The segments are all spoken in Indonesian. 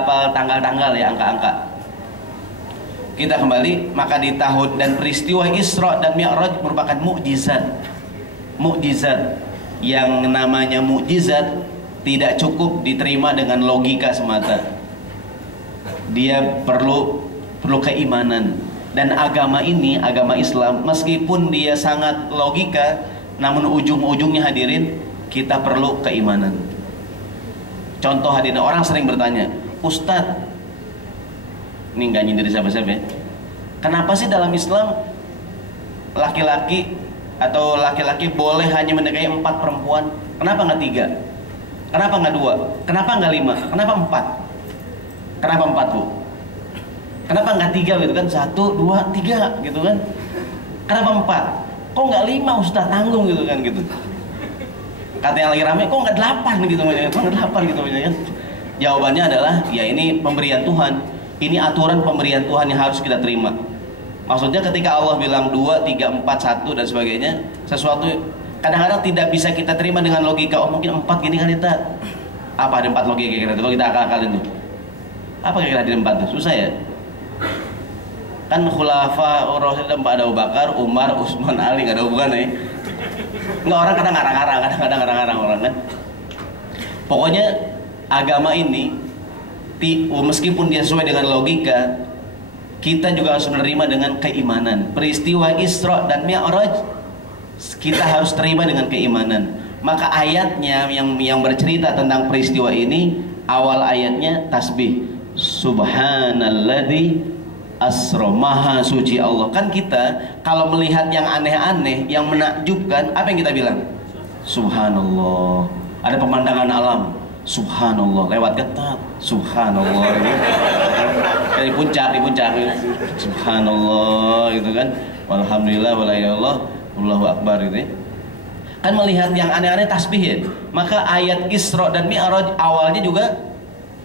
hafal tanggal-tanggal ya, angka-angka. Kita kembali, maka di tahun dan peristiwa Isra dan Mi'raj merupakan mukjizat. Mukjizat yang namanya mukjizat tidak cukup diterima dengan logika semata. Dia perlu keimanan. Dan agama ini, agama Islam, meskipun dia sangat logika, namun ujung-ujungnya hadirin, kita perlu keimanan. Contoh hadirin, orang sering bertanya, Ustadz, ini nggak nyindir siapa-siapa ya, kenapa sih dalam Islam laki-laki atau laki-laki boleh hanya menikahi 4 perempuan? Kenapa nggak 3? Kenapa nggak 2? Kenapa nggak 5? Kenapa 4? Kenapa 4 bu? Kenapa nggak 3 gitu kan? 1, 2, 3 gitu kan? Kenapa 4? Kok nggak 5 Ustaz, tanggung gitu kan gitu. Kata yang lagi rame, kok nggak 8 gitu? Kok nggak 8 gitu kan? Jawabannya adalah, ya ini pemberian Tuhan. Ini aturan pemberian Tuhan yang harus kita terima. Maksudnya ketika Allah bilang 2, 3, 4, 1 dan sebagainya, sesuatu kadang-kadang tidak bisa kita terima dengan logika. Oh mungkin 4 gini kali tak. Apa ada 4 logika kira-kira? Kalau kita akal-akalin tuh, apa kira-kira ada 4 tuh? Susah ya. Kan khulafa Rasulullah ada Abu Bakar, Umar, Utsman, Ali, nggak ada hubungan ya. Nggak, orang kadang ngarang-ngarang orang kan. Pokoknya agama ini meskipun dia sesuai dengan logika, kita juga harus menerima dengan keimanan. Peristiwa Isra dan Mi'raj kita harus terima dengan keimanan. Maka ayatnya yang bercerita tentang peristiwa ini, awal ayatnya tasbih. Subhanalladzi asra, maha suci Allah. Kan kita kalau melihat yang aneh-aneh, yang menakjubkan, apa yang kita bilang? Subhanallah. Ada pemandangan alam, Subhanallah, lewat ketat, Subhanallah, dari puncak, Subhanallah, gitu kan, Alhamdulillah, walayallah, Allahu Akbar, gitu ya. Kan melihat yang aneh-aneh tasbih ya. Maka ayat Isra dan Mi'raj awalnya juga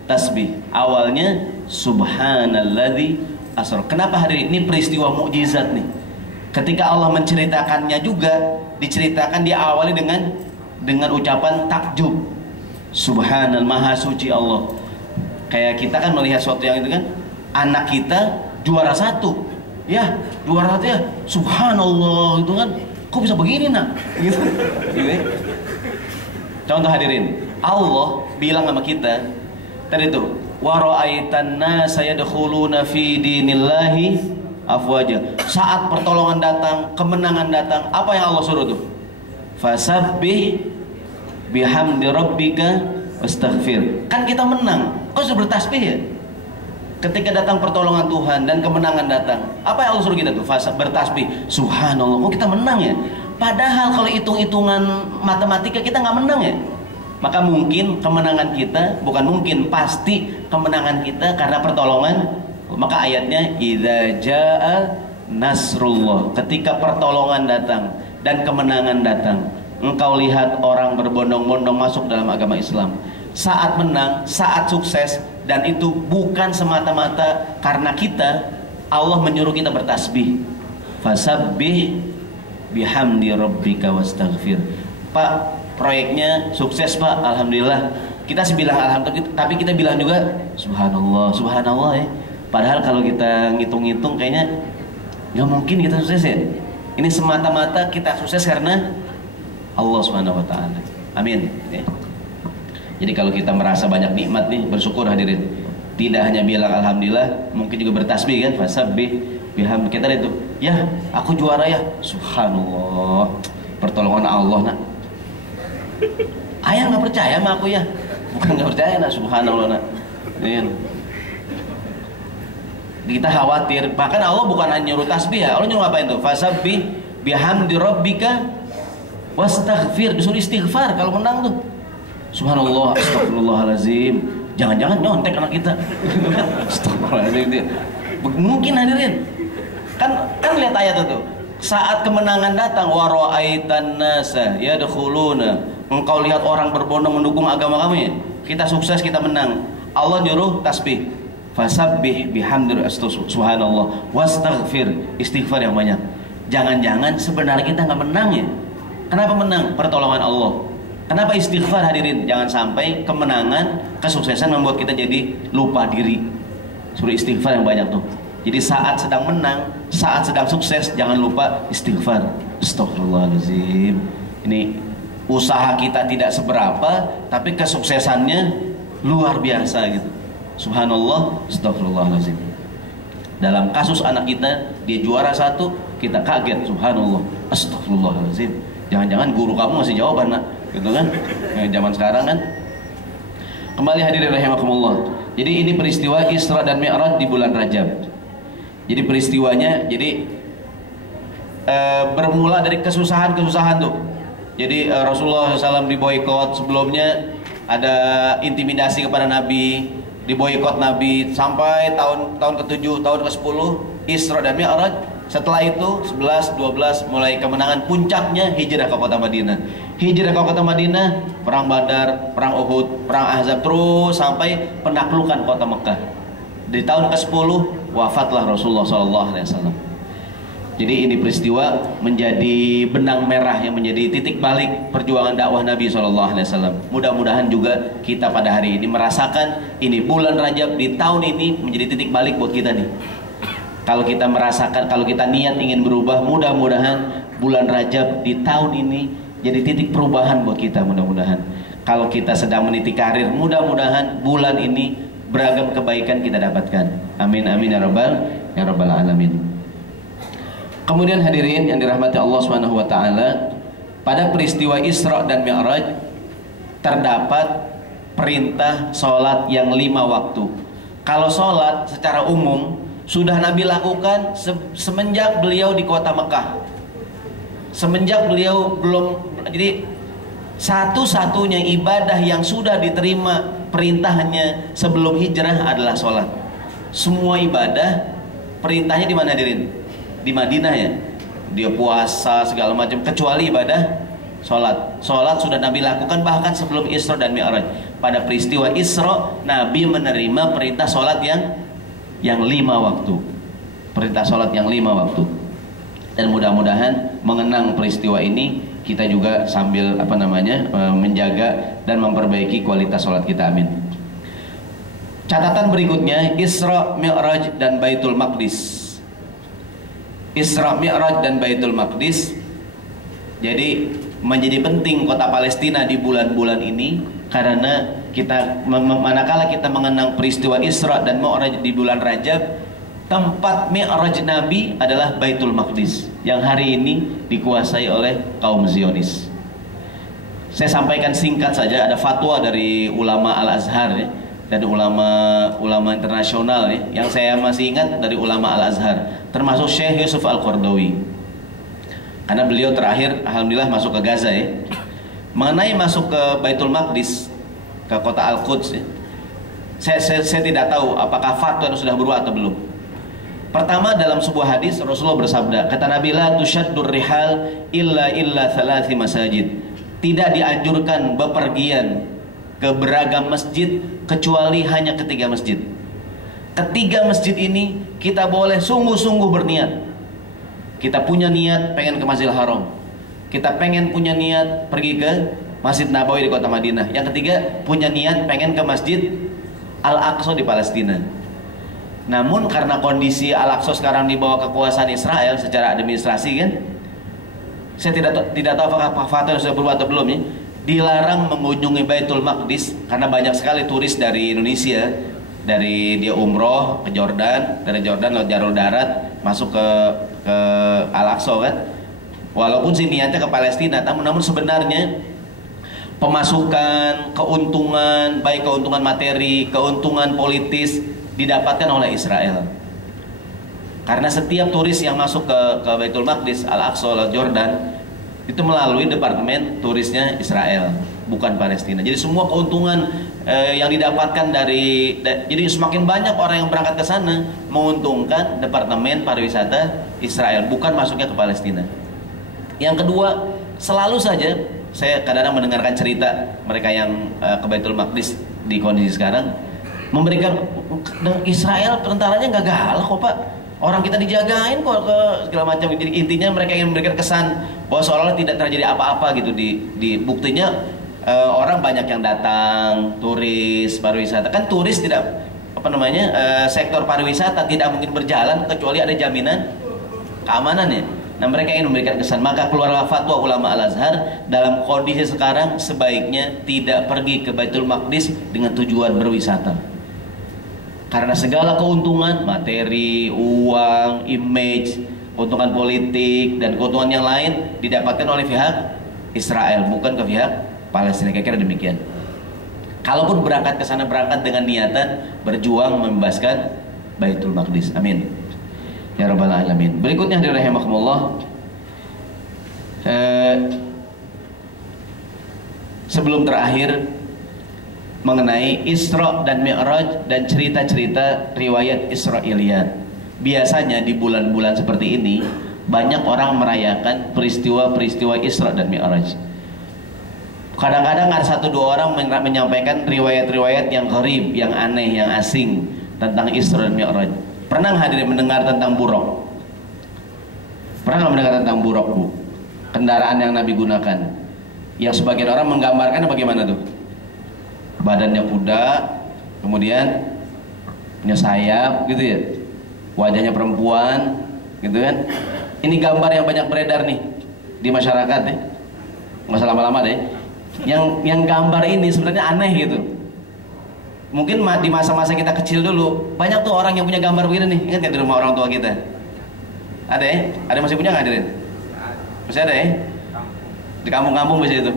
tasbih, awalnya Subhanalladzi asra. Kenapa hari ini peristiwa mukjizat nih? Ketika Allah menceritakannya juga diceritakan diawali dengan ucapan takjub. Subhanal, maha suci Allah. Kayak kita kan melihat sesuatu yang itu kan, anak kita juara 1 ya, juara 1 ya, Subhanallah gitu kan, kok bisa begini nak gitu. Contoh hadirin, Allah bilang sama kita tadi tuh, wa ra'aitan nasa yadkhuluna fi dinillahi afwaja. Saat pertolongan datang, kemenangan datang, apa yang Allah suruh tuh? Fasabbih bihamdi rabbika wastaghfir. Kan kita menang, kok suruh bertasbih ya? Ketika datang pertolongan Tuhan dan kemenangan datang, apa yang Allah suruh kita tuh? Bertasbih, Subhanallah. Kok kita menang ya? Padahal kalau hitung-hitungan matematika kita nggak menang ya. Maka mungkin kemenangan kita, bukan mungkin, pasti kemenangan kita karena pertolongan. Maka ayatnya idza jaa nasrullah, ketika pertolongan datang dan kemenangan datang, engkau lihat orang berbondong-bondong masuk dalam agama Islam. Saat menang, saat sukses, dan itu bukan semata-mata karena kita, Allah menyuruh kita bertasbih. Fasabbih bihamdi rabbika wastaghfir. Pak, proyeknya sukses Pak, alhamdulillah. Kita sih bilang alhamdulillah, tapi kita bilang juga subhanallah, subhanallah ya. Padahal kalau kita ngitung-ngitung kayaknya nggak mungkin kita sukses ya. Ini semata-mata kita sukses karena Allah Subhanahu wa taala. Amin ya. Jadi kalau kita merasa banyak nikmat nih, bersyukur hadirin. Tidak hanya bilang alhamdulillah, mungkin juga bertasbih kan, fasabbih bihamdi. Kita itu, ya aku juara ya, subhanallah, pertolongan Allah nak. Ayah nggak percaya sama aku ya? Bukan nggak percaya nak, subhanallah nak. Kita khawatir, bahkan Allah bukan hanya nyuruh tasbih ya, Allah nyuruh ngapain tuh? Fasabbih bihamdi rabbika wastaghfir, disuruh istighfar kalau menang tuh. Subhanallah, astagfirullahalazim. Jangan-jangan nyontek anak kita. Astagfirullahalazim. Mungkin hadirin. Kan lihat ayat itu. Saat kemenangan datang, wa ra'aitan nasa yadkhuluna. Engkau lihat orang berbondong mendukung agama kami. Kita sukses, kita menang. Allah nyuruh tasbih. Fasabbih bihamdi subhanallah wastaghfir, istighfar yang banyak. Jangan-jangan sebenarnya kita nggak menang ya? Kenapa menang? Pertolongan Allah. Kenapa istighfar hadirin? Jangan sampai kemenangan Kesuksesan membuat kita jadi lupa diri. Suruh istighfar yang banyak tuh. Jadi saat sedang menang, saat sedang sukses, jangan lupa istighfar. Astagfirullahaladzim. Ini usaha kita tidak seberapa, tapi kesuksesannya luar biasa gitu. Subhanallah, astagfirullahaladzim. Dalam kasus anak kita, dia juara 1, kita kaget, subhanallah, astagfirullahaladzim. Jangan-jangan guru kamu masih jawaban, nak, gitu kan? Zaman sekarang kan. Kembali hadirin rahimakumullah. Jadi ini peristiwa Isra dan Mi'raj di bulan Rajab. Jadi peristiwanya, bermula dari kesusahan-kesusahan tuh. Jadi Rasulullah SAW diboikot, sebelumnya ada intimidasi kepada Nabi, diboikot Nabi sampai tahun ke-7, tahun ke-10 Isra dan Mi'raj. Setelah itu 11, 12 mulai kemenangan, puncaknya hijrah ke kota Madinah. Hijrah ke kota Madinah, perang Badar, perang Uhud, perang Ahzab, terus sampai penaklukan kota Mekah. Di tahun ke-10 wafatlah Rasulullah SAW. Jadi ini peristiwa menjadi benang merah yang menjadi titik balik perjuangan dakwah Nabi SAW. Mudah-mudahan juga kita pada hari ini merasakan ini bulan Rajab di tahun ini menjadi titik balik buat kita nih. Kalau kita merasakan, kalau kita niat ingin berubah, mudah-mudahan bulan Rajab di tahun ini jadi titik perubahan buat kita, mudah-mudahan. Kalau kita sedang meniti karir, mudah-mudahan bulan ini beragam kebaikan kita dapatkan. Amin amin ya rabbal alamin. Kemudian hadirin yang dirahmati Allah Subhanahu wa taala, pada peristiwa Isra dan Mi'raj terdapat perintah sholat yang 5 waktu. Kalau sholat secara umum sudah Nabi lakukan semenjak beliau di kota Mekah. Semenjak beliau jadi satu-satunya ibadah yang sudah diterima perintahnya sebelum hijrah adalah sholat. Semua ibadah perintahnya di mana hadirin? Di Madinah ya. Dia puasa segala macam kecuali ibadah sholat. Sholat sudah Nabi lakukan bahkan sebelum Isra dan Mi'raj. Pada peristiwa Isra, Nabi menerima perintah sholat yang 5 waktu. Perintah sholat yang 5 waktu. Dan mudah-mudahan mengenang peristiwa ini kita juga sambil menjaga dan memperbaiki kualitas sholat kita. Amin. Catatan berikutnya, Isra, Mi'raj dan Baitul Maqdis. Isra, Mi'raj dan Baitul Maqdis jadi menjadi penting kota Palestina di bulan-bulan ini, karena manakala kita mengenang peristiwa Isra dan Mi'raj di bulan Rajab, tempat Mi'raj Nabi adalah Baitul Maqdis yang hari ini dikuasai oleh kaum Zionis. Saya sampaikan singkat saja, ada fatwa dari ulama Al-Azhar ya, dan ulama internasional ya, yang saya masih ingat dari ulama Al-Azhar, termasuk Syekh Yusuf Al-Qardawi, karena beliau terakhir alhamdulillah masuk ke Gaza ya. Mengenai masuk ke Baitul Maqdis, ke kota Al-Quds ya, saya tidak tahu apakah fatwa itu sudah berubah atau belum. Pertama, dalam sebuah hadis Rasulullah bersabda, kata Nabi, la tushaddur rihal illa thalathi masajid. Tidak dianjurkan bepergian ke beragam masjid kecuali hanya ke 3 masjid. Ketiga masjid ini kita boleh sungguh-sungguh berniat. Kita punya niat pengen ke Masjidil Haram, kita pengen punya niat pergi ke Masjid Nabawi di kota Madinah. Yang ketiga, punya niat pengen ke Masjid Al-Aqsa di Palestina. Namun karena kondisi Al-Aqsa sekarang di bawah kekuasaan Israel secara administrasi kan, saya tidak tahu apakah fatwa sudah berubah atau belum ya, dilarang mengunjungi Baitul Maqdis karena banyak sekali turis dari Indonesia, dari dia umroh ke Jordan, dari Jordan lewat jalur darat masuk ke Al-Aqsa kan. Walaupun sih niatnya ke Palestina, namun sebenarnya pemasukan, keuntungan, baik keuntungan materi, keuntungan politis didapatkan oleh Israel. Karena setiap turis yang masuk ke Baitul Maqdis, Al-Aqsa, Jordan, itu melalui departemen turisnya Israel, bukan Palestina. Jadi semua keuntungan yang didapatkan jadi semakin banyak orang yang berangkat ke sana menguntungkan departemen pariwisata Israel, bukan masuknya ke Palestina. Yang kedua, selalu saja saya kadang-kadang mendengarkan cerita mereka yang ke Baitul Maqdis di kondisi sekarang, memberikan Israel tentaranya nggak galak kok Pak, orang kita dijagain kok ke segala macam. Jadi intinya mereka ingin memberikan kesan bahwa seolah-olah tidak terjadi apa-apa gitu. Di buktinya orang banyak yang datang, turis, pariwisata. Kan turis tidak sektor pariwisata tidak mungkin berjalan kecuali ada jaminan keamanan ya. Nah, mereka ingin memberikan kesan, maka keluarlah fatwa ulama Al-Azhar dalam kondisi sekarang sebaiknya tidak pergi ke Baitul Maqdis dengan tujuan berwisata. Karena segala keuntungan, materi, uang, image, keuntungan politik dan keuntungan yang lain didapatkan oleh pihak Israel, bukan ke pihak Palestina. Kira-kira demikian. Kalaupun berangkat ke sana, berangkat dengan niatan berjuang membebaskan Baitul Maqdis. Amin ya rabbal alamin. Berikutnya hadirin rahimakumullah, sebelum terakhir mengenai Isra dan Mi'raj dan cerita-cerita riwayat Israiliyat. Biasanya di bulan-bulan seperti ini banyak orang merayakan peristiwa-peristiwa Isra dan Mi'raj. Kadang-kadang ada 1-2 orang menyampaikan riwayat-riwayat yang gharib, yang aneh, yang asing tentang Isra dan Mi'raj. Pernah hadirin mendengar tentang buraq? Pernah nggak mendengar tentang buraq, Bu? Kendaraan yang Nabi gunakan. Yang sebagian orang menggambarkan bagaimana tuh? Badannya kuda, kemudian punya sayap, gitu ya. Wajahnya perempuan, gitu kan? Ini gambar yang banyak beredar nih di masyarakat ya. Nggak usah lama-lama deh. Yang gambar ini sebenarnya aneh gitu. Mungkin di masa-masa kita kecil dulu banyak tuh orang yang punya gambar begini nih. Ingat gak di rumah orang tua kita? Ada ya? Ada masih punya nggak hadirin? Masih ada ya? Di kampung-kampung biasa itu.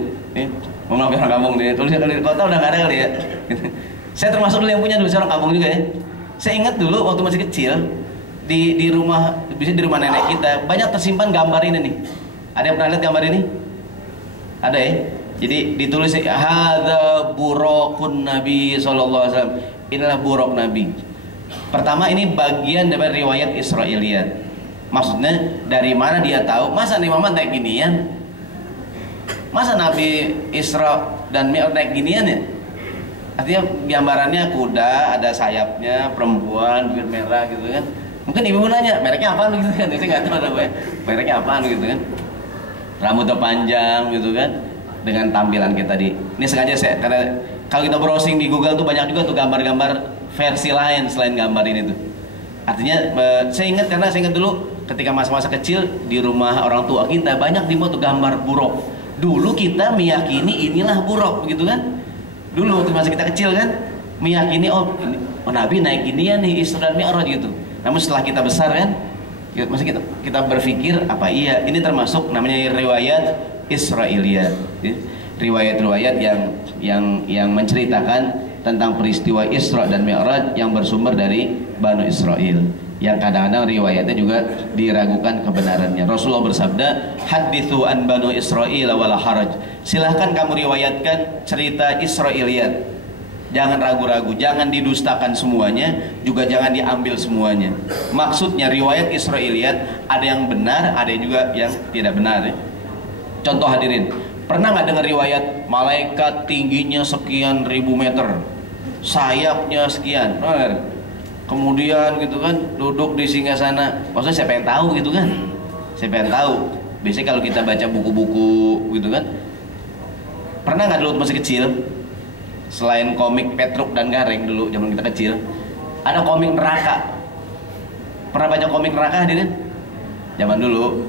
Mau orang kampung nih. Tulisnya di kota udah nggak ada kali ya. Saya termasuk dulu yang punya, dulu saya orang kampung juga ya. Saya ingat dulu waktu masih kecil di rumah, bisa di rumah nenek kita banyak tersimpan gambar ini nih. Ada yang pernah lihat gambar ini? Ada ya? Jadi ditulis hadza buraqun Nabi sallallahu alaihi wasallam. Inilah buraq Nabi. Pertama, ini bagian dari riwayat Israiliyat. Maksudnya dari mana dia tahu? Masa Nabi Muhammad naik ginian? Masa Nabi Isra dan Mi'raj naik ginian ya? Artinya gambarannya kuda, ada sayapnya, perempuan, bibir merah gitu kan. Mungkin ibu nanya, mereknya apaan gitu kan? Saya nggak tahu ada mereknya apaan gitu kan. Rambutnya panjang gitu kan. Dengan tampilan kita tadi. Ini sengaja saya, karena kalau kita browsing di Google tuh banyak juga tuh gambar-gambar versi lain selain gambar ini tuh. Artinya saya ingat, karena saya ingat dulu ketika masa-masa kecil di rumah orang tua kita banyak dimuat tuh gambar buraq. Dulu kita meyakini inilah buraq begitu kan. Dulu waktu masa kita kecil kan meyakini oh Nabi naik ginian nih Isra dan Mi'raj gitu. Namun setelah kita besar kan, masa kita berpikir apa iya ini termasuk namanya riwayat Israiliyat, riwayat-riwayat yang menceritakan tentang peristiwa Isra dan Mi'raj yang bersumber dari Banu Israel, yang kadang-kadang riwayatnya juga diragukan kebenarannya. Rasulullah bersabda, hadithu an Banu Israel wala haraj. Silahkan kamu riwayatkan cerita Israiliyat, jangan ragu-ragu, jangan didustakan semuanya, juga jangan diambil semuanya. Maksudnya riwayat Israiliyat ada yang benar, ada juga yang tidak benar ya. Contoh hadirin, pernah nggak dengar riwayat malaikat tingginya sekian ribu meter, sayapnya sekian, kemudian gitu kan duduk di singgasana. Maksudnya saya pengen tahu gitu kan, saya pengen tahu. Biasanya kalau kita baca buku-buku gitu kan, pernah nggak dulu masih kecil, selain komik Petruk dan Gareng dulu zaman kita kecil, ada komik neraka. Pernah baca komik neraka hadirin? Zaman dulu.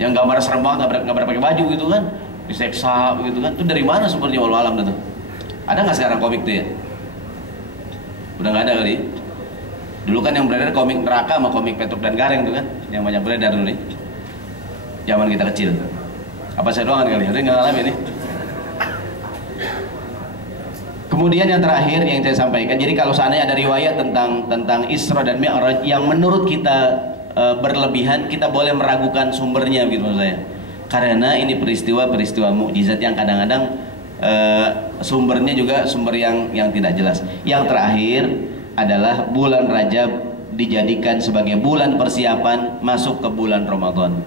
Yang gambar serem banget, nggak pakai baju gitu kan, diseksa gitu kan. Itu dari mana sumbernya, walau alam itu? Ada nggak sekarang komik tuh ya? Udah nggak ada kali. Dulu kan yang beredar komik neraka sama komik Petruk dan Gareng tuh kan, yang banyak beredar dulu nih. Zaman kita kecil. Apa saya doang kali? Ada nggak ngalamin nih? Kemudian yang terakhir yang saya sampaikan, jadi kalau seandainya ada riwayat tentang Isra dan Mi'raj yang menurut kita berlebihan, kita boleh meragukan sumbernya gitu maksud saya. Karena ini peristiwa-peristiwa mukjizat yang kadang-kadang sumbernya juga sumber yang tidak jelas. Yang terakhir adalah bulan Rajab dijadikan sebagai bulan persiapan masuk ke bulan Ramadan.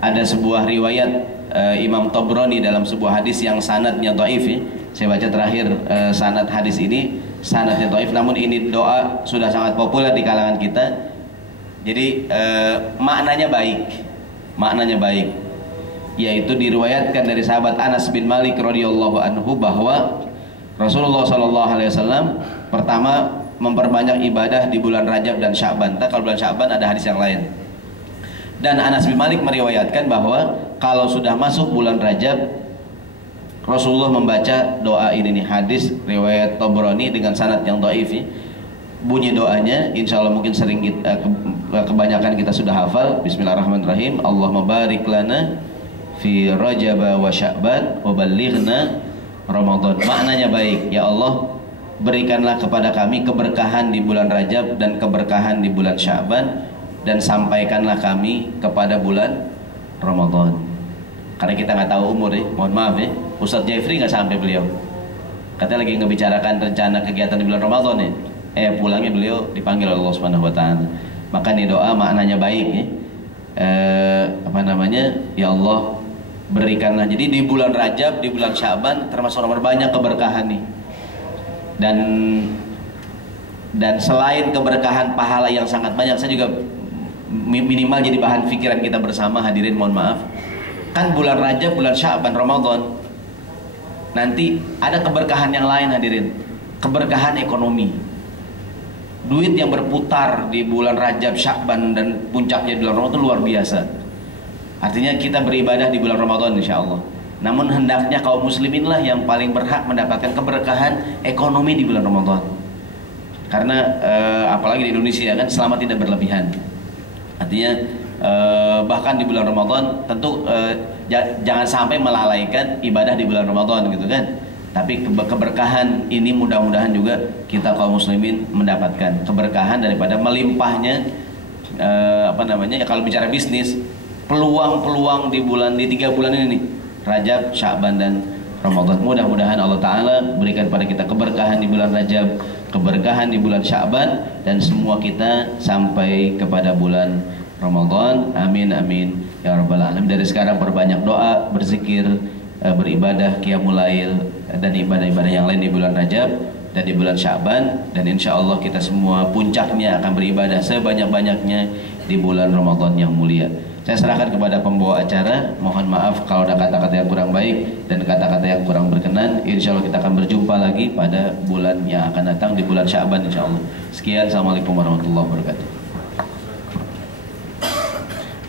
Ada sebuah riwayat Imam Tabrani dalam sebuah hadis yang sanadnya dhaif ya. Saya baca terakhir sanad hadis ini sanadnya dhaif, namun ini doa sudah sangat populer di kalangan kita. Jadi maknanya baik, yaitu diriwayatkan dari sahabat Anas bin Malik radhiyallahu anhu bahwa Rasulullah SAW pertama memperbanyak ibadah di bulan Rajab dan Sya'ban. Kalau bulan Sya'ban ada hadis yang lain. Dan Anas bin Malik meriwayatkan bahwa kalau sudah masuk bulan Rajab, Rasulullah membaca doa ini nih, hadis riwayat Tabrani dengan sanad yang dhaif ya. Bunyi doanya insya Allah mungkin sering kebanyakan kita sudah hafal. Bismillahirrahmanirrahim. Allahumma barik lana fi Rajab wa Sya'ban wa ballighna Ramadan. Maknanya baik, ya Allah berikanlah kepada kami keberkahan di bulan Rajab dan keberkahan di bulan Sya'ban, dan sampaikanlah kami kepada bulan Ramadan. Karena kita nggak tahu umur ya, mohon maaf ya. Ustadz Jeffrey nggak sampai beliau. Katanya lagi ngebicarakan rencana kegiatan di bulan Ramadan ya. Pulangnya beliau dipanggil oleh Allah Subhanahu Wa Taala. Maka nih doa maknanya baik ya. Ya Allah berikanlah. Jadi di bulan Rajab, di bulan Sya'ban termasuk nomor banyak keberkahan nih. Dan selain keberkahan pahala yang sangat banyak, saya juga minimal jadi bahan pikiran kita bersama hadirin, mohon maaf. Kan bulan Rajab, bulan Sya'ban, Ramadan. Nanti ada keberkahan yang lain hadirin, keberkahan ekonomi. Duit yang berputar di bulan Rajab, Sya'ban, dan puncaknya di bulan Ramadan itu luar biasa. Artinya kita beribadah di bulan Ramadan insya Allah. Namun hendaknya kaum muslimin lah yang paling berhak mendapatkan keberkahan ekonomi di bulan Ramadan. Karena apalagi di Indonesia kan selama tidak berlebihan. Artinya bahkan di bulan Ramadan tentu jangan sampai melalaikan ibadah di bulan Ramadan gitu kan. Tapi keberkahan ini mudah-mudahan juga kita kaum muslimin mendapatkan keberkahan daripada melimpahnya ya kalau bicara bisnis, peluang-peluang di 3 bulan ini nih, Rajab, Sya'ban, dan Ramadan. Mudah-mudahan Allah Ta'ala berikan pada kita keberkahan di bulan Rajab, keberkahan di bulan Sya'ban, dan semua kita sampai kepada bulan Ramadan. Amin amin ya rabbal alamin. Dari sekarang perbanyak doa, berzikir, beribadah, qiyamul lail, dan ibadah-ibadah yang lain di bulan Rajab dan di bulan Sya'ban, dan insya Allah kita semua puncaknya akan beribadah sebanyak-banyaknya di bulan Ramadan yang mulia. Saya serahkan kepada pembawa acara. Mohon maaf kalau ada kata-kata yang kurang baik dan kata-kata yang kurang berkenan. Insya Allah kita akan berjumpa lagi pada bulan yang akan datang, di bulan Sya'ban insya Allah. Sekian, assalamualaikum warahmatullahi wabarakatuh.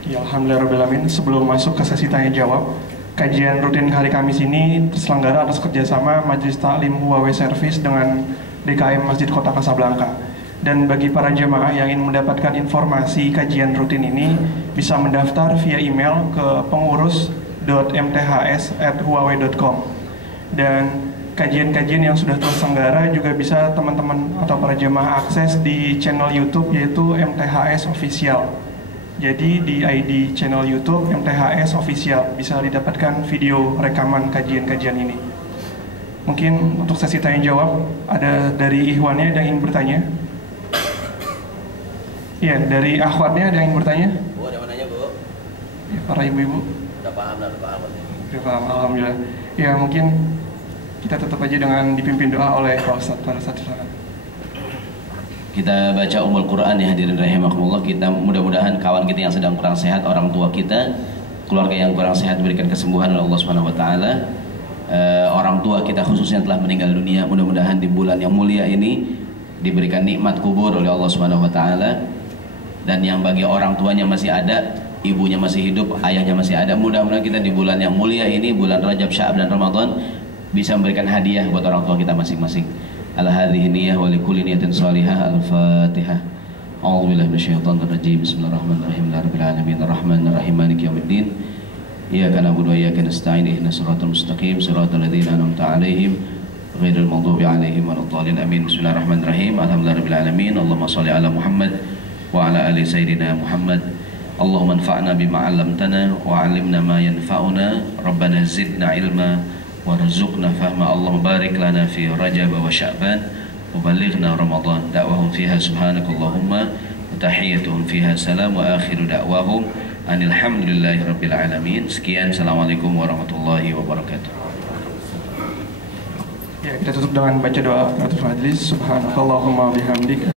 Ya, alhamdulillahirrahmanirrahim. Sebelum masuk ke sesi tanya jawab, kajian rutin hari Kamis ini terselenggara atas kerjasama Majelis Ta'lim Huawei Service dengan DKM Masjid Kota Kasablanka. Dan bagi para jemaah yang ingin mendapatkan informasi kajian rutin ini, bisa mendaftar via email ke pengurus.mths@huawei.com. Dan kajian-kajian yang sudah terselenggara juga bisa teman-teman atau para jemaah akses di channel YouTube, yaitu MTHS Official. Jadi di ID channel YouTube MTHS Official bisa didapatkan video rekaman kajian-kajian ini. Mungkin untuk sesi tanya jawab ada dari ikhwannya yang ingin bertanya. Iya, dari akhwatnya ada yang ingin bertanya? Bu, ada yang mau nanya, Bu? Ya, para ibu-ibu. Udah paham. Udah paham, alhamdulillah. Ya, mungkin kita tetap aja dengan dipimpin doa oleh Pak Ustadz pada saat itu. Kita baca Ummul Quran ya hadirin rahimakumullah. Kita mudah-mudahan kawan kita yang sedang kurang sehat, orang tua kita, keluarga yang kurang sehat diberikan kesembuhan oleh Allah Subhanahu wa taala. Orang tua kita khususnya telah meninggal dunia, mudah-mudahan di bulan yang mulia ini diberikan nikmat kubur oleh Allah Subhanahu wa taala. Dan yang bagi orang tuanya masih ada, ibunya masih hidup, ayahnya masih ada, mudah-mudahan kita di bulan yang mulia ini, bulan Rajab, Sya'ban, dan Ramadan, bisa memberikan hadiah buat orang tua kita masing-masing. Ala hadhihi niyyah wa likulli niyatin shalihah. Al-Fatihah. A'udzu billahi minasyaitonir rajim. Bismillahirrahmanirrahim. Rabbil alamin arrahmanir rahim maliki yaumiddin. Iyyaka na'budu wa iyyaka nasta'in. Ihdinas siratal mustaqim, siratal ladzina an'amta 'alaihim ghairil maghdubi 'alaihim waladdallin. Amin. Bismillahirrahmanirrahim. Alhamdulillahirabbil alamin. Allahumma shalli ala Muhammad wa ala ali sayyidina Muhammad. Allahumma anfa'na bima 'allamtana wa 'allimna ma yanfa'una. Rabbana zidna ilma warzuqna fahma. Allahumma barik lana fi Rajab wa Sya'ban wa ballighna Ramadan. Da'wahum fiha subhanakallahumma wa tahiyyatuhum fiha salam wa akhiru da'wahum anil hamdulillahi rabbil alamin. Sekian, assalamualaikum warahmatullahi wabarakatuh. Ya, kita tutup dengan baca doa Ratul Majlis. Subhanakallahumma bihamdik